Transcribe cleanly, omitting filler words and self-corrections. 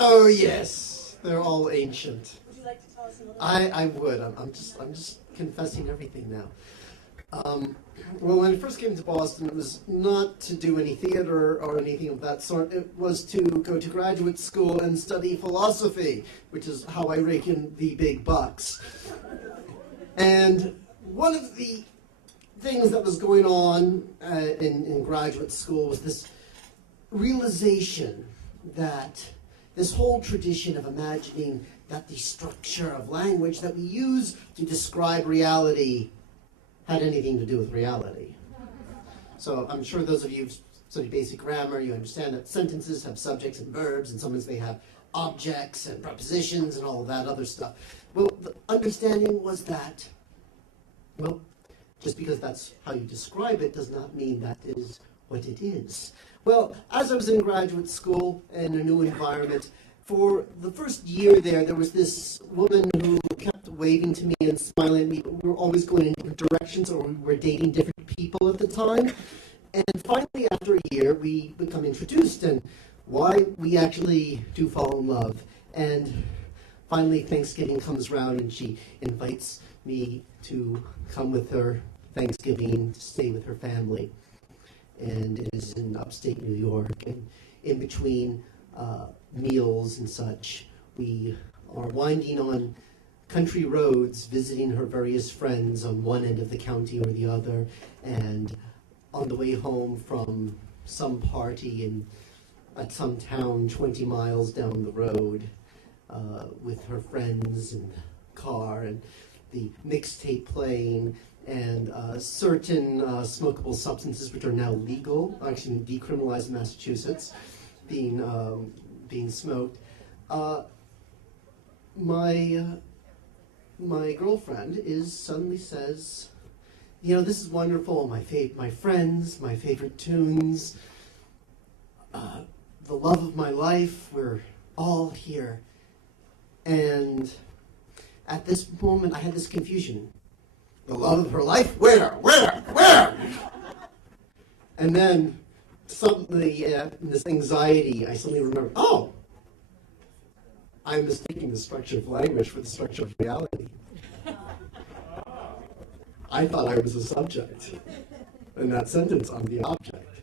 Oh yes, they're all ancient. Would you like to tell us another? I would. I'm just confessing everything now. Well, when I first came to Boston, it was not to do any theater or anything of that sort. It was to go to graduate school and study philosophy, which is how I rake in the big bucks. And one of the things that was going on in graduate school was this realization that this whole tradition of imagining that the structure of language that we use to describe reality had anything to do with reality. So I'm sure those of you who've studied basic grammar, you understand that sentences have subjects and verbs, and sometimes they have objects and prepositions and all of that other stuff. Well, the understanding was that, well, just because that's how you describe it does not mean that is what it is. Well, as I was in graduate school in a new environment, for the first year there was this woman who kept waving to me and smiling at me, but we were always going in different directions, or we were dating different people at the time. And finally, after a year, we become introduced, and why we actually do fall in love. And finally, Thanksgiving comes around, and she invites me to come with her Thanksgiving to stay with her family. And it is in upstate New York, and in between meals and such, we are winding on country roads, visiting her various friends on one end of the county or the other, and on the way home from some party at some town 20 miles down the road, with her friends and the car and the mixtape playing, and certain smokable substances which are now legal, actually decriminalized in Massachusetts, being smoked. My girlfriend suddenly says, you know, this is wonderful. My friends, my favorite tunes, the love of my life. We're all here. And at this moment, I had this confusion. The love of her life? Where? And then suddenly, in this anxiety, I suddenly remember, oh, I'm mistaking the structure of language for the structure of reality. I thought I was a subject. In that sentence, I'm the object.